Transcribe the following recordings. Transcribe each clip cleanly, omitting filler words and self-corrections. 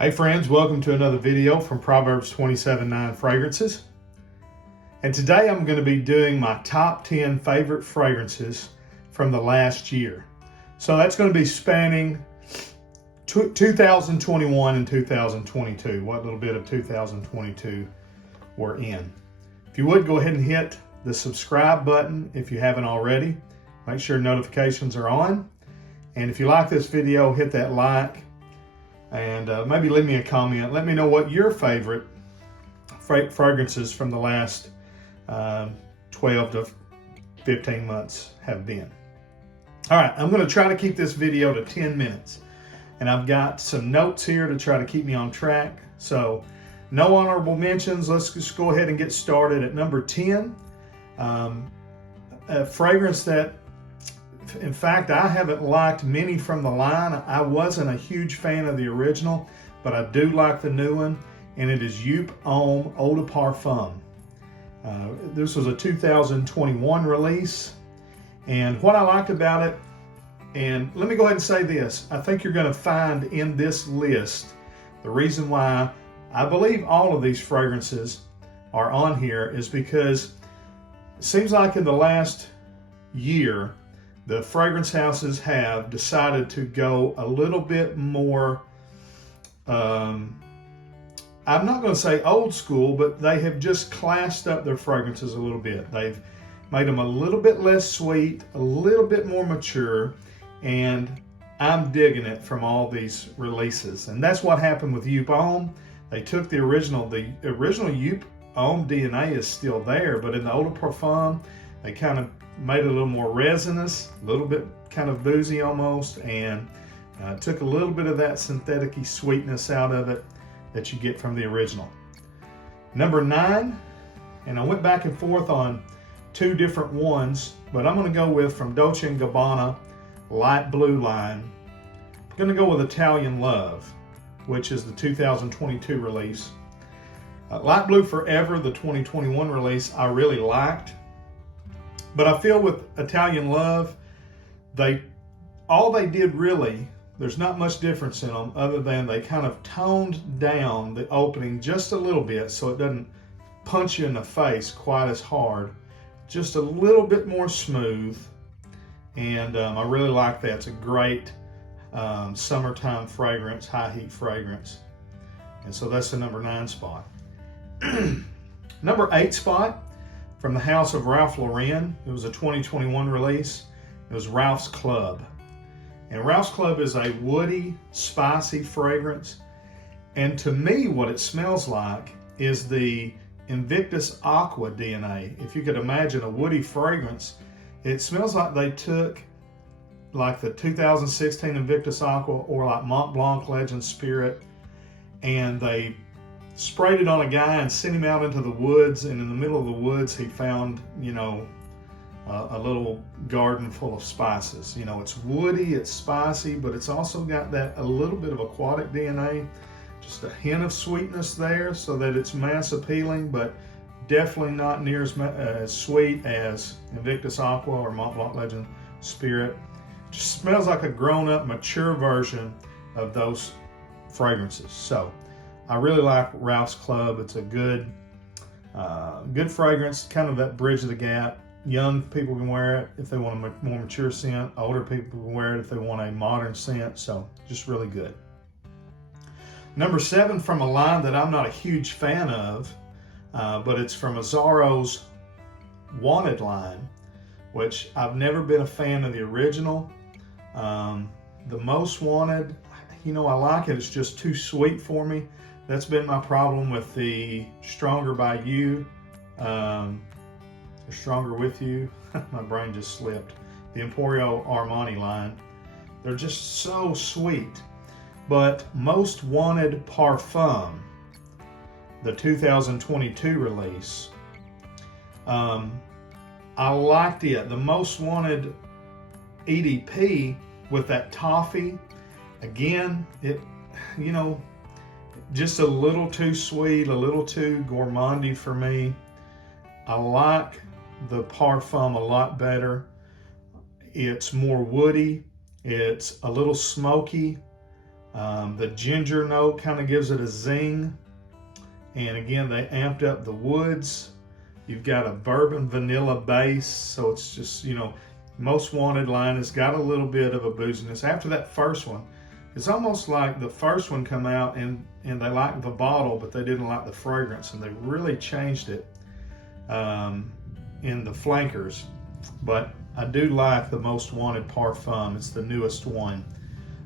Hey friends, welcome to another video from Proverbs 27:9 Fragrances. And today I'm going to be doing my top 10 favorite fragrances from the last year. So that's going to be spanning 2021 and 2022, what little bit of 2022 we're in. If you would, go ahead and hit the subscribe button if you haven't already. Make sure notifications are on. And if you like this video, hit that like. And maybe leave me a comment. Let me know what your favorite fragrances from the last 12 to 15 months have been. All right, I'm going to try to keep this video to 10 minutes. And I've got some notes here to try to keep me on track. So no honorable mentions. Let's just go ahead and get started at number 10. A fragrance that, in fact, I haven't liked many from the line. I wasn't a huge fan of the original, but I do like the new one, and it is Ubalm Eau de Parfum. This was a 2021 release, and what I liked about it, and let me go ahead and say this, I think you're going to find in this list the reason why I believe all of these fragrances are on here is because it seems like in the last year, the fragrance houses have decided to go a little bit more, I'm not going to say old school, but they have just classed up their fragrances a little bit. They've made them a little bit less sweet, a little bit more mature, and I'm digging it from all these releases. And that's what happened with Ubalm. They took the original Ubalm DNA is still there, but in the Eau de Parfum, they kind of made it a little more resinous, a little bit kind of boozy almost, and took a little bit of that synthetic-y sweetness out of it that you get from the original. Number 9, and I went back and forth on two different ones, but I'm going to go with from Dolce Gabbana light blue line. I'm going to go with Italian Love, which is the 2022 release. Light Blue Forever, the 2021 release, I really liked. But I feel with Italian Love, all they did really, there's not much difference in them other than they kind of toned down the opening just a little bit so it doesn't punch you in the face quite as hard. Just a little bit more smooth. And I really like that. It's a great summertime fragrance, high heat fragrance. And so that's the number 9 spot. Number 8 spot. From the house of Ralph Lauren. It was a 2021 release. It was Ralph's Club. And Ralph's Club is a woody, spicy fragrance. And to me, what it smells like is the Invictus Aqua DNA. If you could imagine a woody fragrance, it smells like they took like the 2016 Invictus Aqua or like Mont Blanc Legend Spirit, and they sprayed it on a guy and sent him out into the woods, and in the middle of the woods he found, a little garden full of spices. It's woody, it's spicy, but it's also got that a little bit of aquatic DNA, just a hint of sweetness there so that it's mass appealing, but definitely not near as sweet as Invictus Aqua or Mont Blanc Legend Spirit. Just smells like a grown-up, mature version of those fragrances. So I really like Ralph's Club. It's a good fragrance, kind of that bridge of the gap. Young people can wear it if they want a more mature scent. Older people can wear it if they want a modern scent. So just really good. Number 7 from a line that I'm not a huge fan of, but it's from Azzaro's Wanted line, which I've never been a fan of the original. The Most Wanted, I like it. It's just too sweet for me. That's been my problem with the Stronger by You, Stronger with You. My brain just slipped. The Emporio Armani line. They're just so sweet. But Most Wanted Parfum, the 2022 release, I liked it. The Most Wanted EDP with that toffee, again, it, just a little too sweet, a little too gourmandy for me. I like the Parfum a lot better. It's more woody. It's a little smoky. The ginger note kind of gives it a zing. And again, they amped up the woods. You've got a bourbon vanilla base, so it's just, Most Wanted line has got a little bit of a booziness. After that first one, it's almost like the first one come out and they liked the bottle, but they didn't like the fragrance, and they really changed it in the flankers. But I do like the Most Wanted Parfum. It's the newest one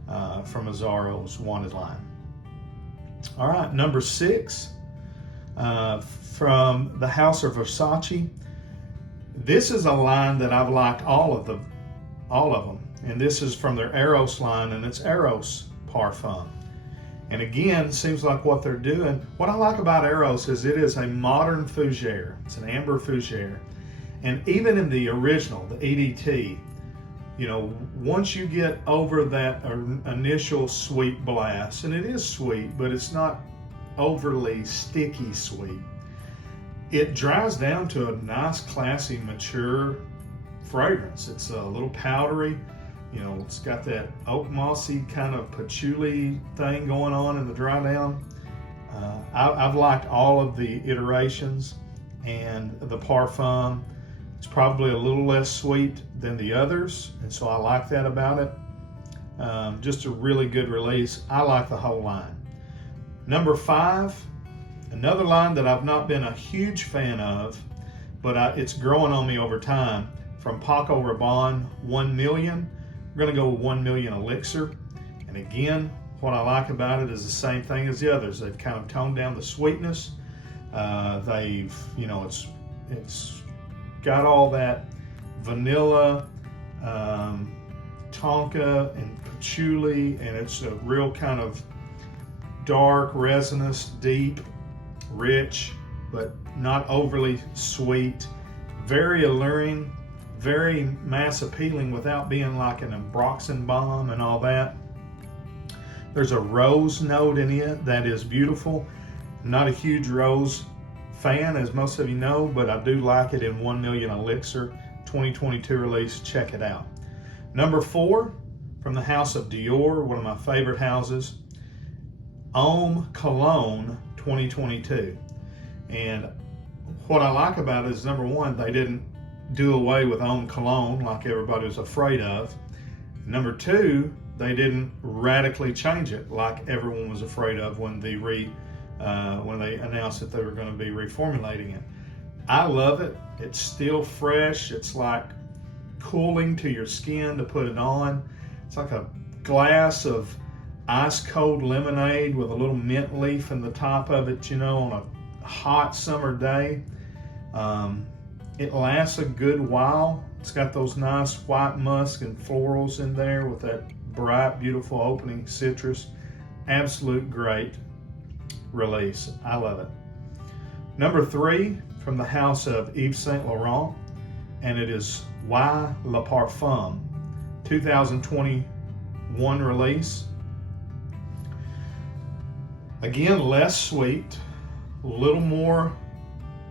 from Azzaro's Wanted line. All right, number 6 from the House of Versace. This is a line that I've liked all of them, and this is from their Eros line, and it's Eros Parfum. And again, it seems like what they're doing. What I like about Eros is it is a modern fougere. It's an amber fougere. And even in the original, the EDT, once you get over that initial sweet blast, and it is sweet, but it's not overly sticky sweet, it dries down to a nice, classy, mature fragrance. It's a little powdery. It's got that oak mossy kind of patchouli thing going on in the dry down. I've liked all of the iterations, and the Parfum, it's probably a little less sweet than the others, and so I like that about it. Just a really good release. I like the whole line. Number 5, another line that I've not been a huge fan of, but it's growing on me over time, from Paco Rabanne, 1 Million. We're going to go with 1 Million Elixir. And again, what I like about it is the same thing as the others. They've kind of toned down the sweetness. It's got all that vanilla, tonka, and patchouli, and it's a real kind of dark, resinous, deep, rich, but not overly sweet. Very alluring, very mass appealing without being like an Ambroxan bomb and all that. There's a rose note in it that is beautiful. I'm not a huge rose fan, as most of you know, but I do like it in 1 Million Elixir 2022 release. Check it out. Number 4 from the House of Dior, one of my favorite houses, Homme Cologne 2022. And what I like about it is, number 1, they didn't do away with Homme Cologne like everybody was afraid of. Number 2, they didn't radically change it like everyone was afraid of when they announced that they were going to be reformulating it. I love it. It's still fresh. It's like cooling to your skin to put it on. It's like a glass of ice cold lemonade with a little mint leaf in the top of it, on a hot summer day. It lasts a good while. It's got those nice white musk and florals in there with that bright, beautiful opening citrus. Absolute great release. I love it. Number 3 from the House of Yves Saint Laurent, and it is Y Le Parfum 2021 release. Again, less sweet, a little more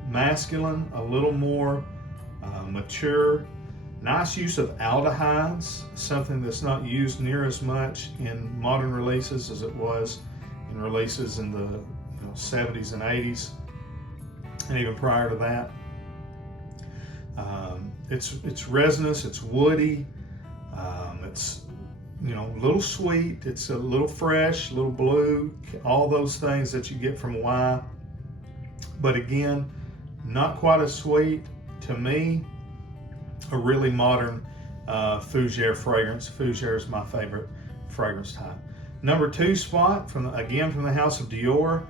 masculine, a little more mature. Nice use of aldehydes, something that's not used near as much in modern releases as it was in releases in the 70s and 80s, and even prior to that. It's resinous, it's woody, it's a little sweet, it's a little fresh, a little blue, all those things that you get from Y. But again, not quite as sweet. To me, a really modern fougere fragrance. Fougere is my favorite fragrance type. Number 2 spot, from the House of Dior,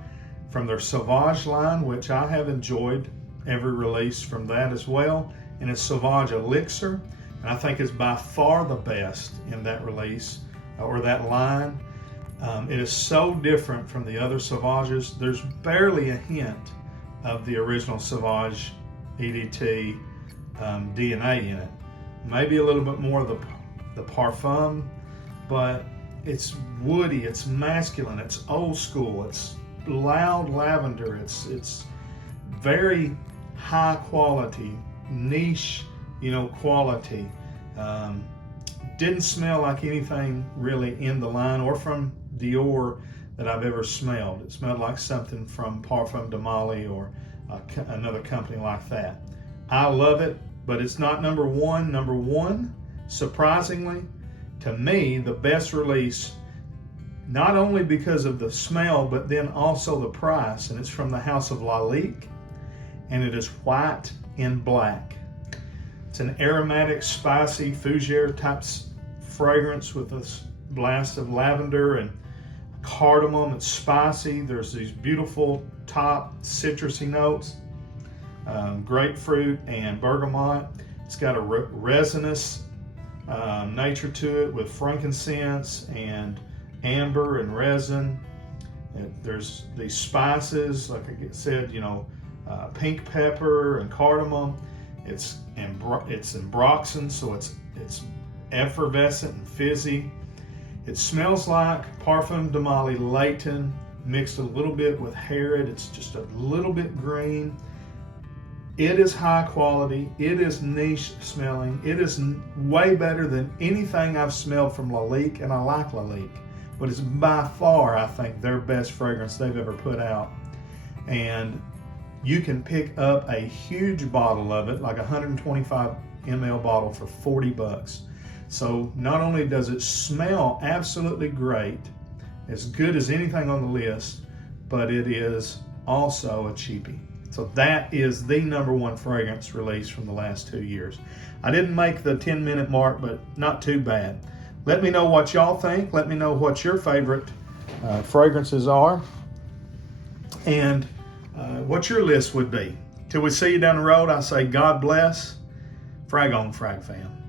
from their Sauvage line, which I have enjoyed every release from that as well, and it's Sauvage Elixir, and I think it's by far the best in that release, or that line. It is so different from the other Sauvages. There's barely a hint of the original Sauvage EDT DNA in it. Maybe a little bit more of the Parfum, but it's woody, it's masculine, it's old school, it's loud lavender, it's very high quality, niche, quality, didn't smell like anything really in the line or from Dior that I've ever smelled. It smelled like something from Parfum de Mali or another company like that. I love it, but it's not number one. Number one, surprisingly, to me, the best release, not only because of the smell, but then also the price, and it's from the house of Lalique, and it is white and black. It's an aromatic, spicy, fougere type fragrance with a blast of lavender and cardamom. It's spicy. There's these beautiful top citrusy notes, grapefruit and bergamot. It's got a resinous nature to it with frankincense and amber and resin. There's these spices, like I said, pink pepper and cardamom. It's ambroxan, so it's effervescent and fizzy. It smells like Parfum de Mali Layton mixed a little bit with Harrod. It's just a little bit green. It is high quality. It is niche smelling. It is way better than anything I've smelled from Lalique, and I like Lalique. But it's by far, I think, their best fragrance they've ever put out. And you can pick up a huge bottle of it, like a 125 ml bottle, for $40. So not only does it smell absolutely great, as good as anything on the list, but it is also a cheapie. So that is the number one fragrance release from the last 2 years. I didn't make the 10-minute mark, but not too bad. Let me know what y'all think. Let me know what your favorite fragrances are, and what your list would be. Till we see you down the road, I say God bless. Frag on, Frag fam.